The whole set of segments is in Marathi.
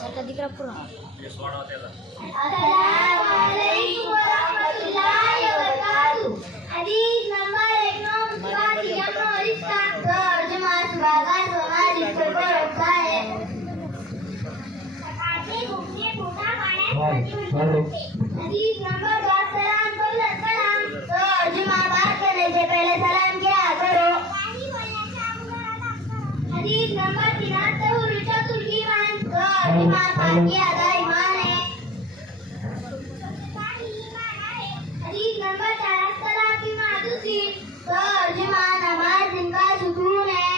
सरकार दिख रहा पूरा। हदीस नंबर 1 इसका तर्जुमा सुभागान समाज इस पर रखा है। हदीस नंबर 2 सलाम सलाम तर्जुमा बात करने से पहले सलाम किया करो। हदीस नंबर 3 तहुरुचतुल ईमान तर्जुमा पाकी आधा ईमान है। हदीस नंबर 4 सलाती मादुसी तर्जुमा नमाज जिनका सुकून है।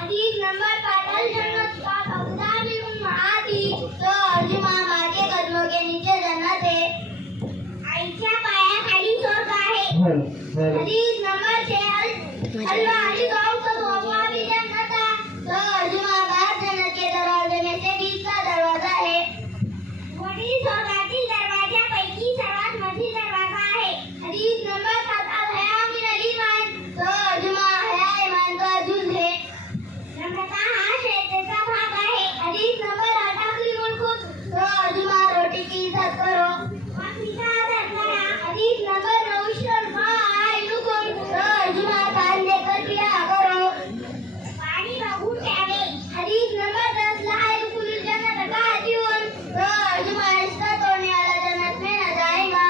हदीस नंबर 5 जन्नत का अफजाल उम्महाती तर्जुमा माँ के कदमों के नीचे जन्नत है। आयशा पाया खाली स्वर्ग है। हदीस नंबर 6 अल्लाह तो अबवाबी जन्नत तर्जुमा बाहर जन्नत के दरवाजे में से बीच का दरवाजा है। वही स्वर्गातील दरवाजापैकी सर्वात मधील दरवाजा आहे। हदीस नंबर 7 अल-हया मिनल ईमान तर्जुमा हया ईमान का जुज है। नम्रता हा श्रद्धेचा भाग आहे। हदीस नंबर 8 अखलीमुल खुद तर्जुमा रोटी की इज्जत करो। माफीचा आदर करा। हदीस नंबर 9 इश्रफाइनुकुम तर्जुमा कान देकर पिया करो। पानी बघून प्यावे। हदीस नंबर 10 ला यदखुलुल जन्नत कातिउन तर्जुमा रिश्ता तोड़ने वाला जन्नत में न जाएगा।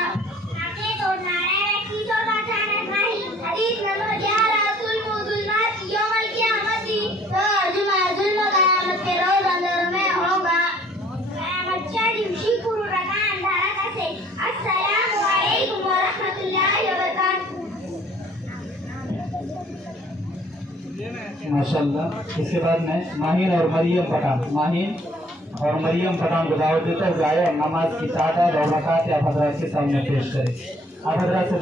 नाके तोड़णाऱ्या व्यक्ती स्वर्गात जाणार नाही। हदीस नंबर 11 जुल्म जुल्मात यौमल क़ियामती तर्जुमा जुल्म क़यामत के रोज अंधेरों में होगा। क़यामतच्या दिवशी पूर्ण रकात अंधारात असेल। अस्सलामु अलैकुम व रहमतुल्लाहि व बरकातुहू। माशाल्लाह। इसके बाद में माहिन और मरियम पठान, माहिन और मरियम पठान को दावत देता है नमाज की तादाद और रकात आप हजरात के सामने पेश करें। आप हजरात से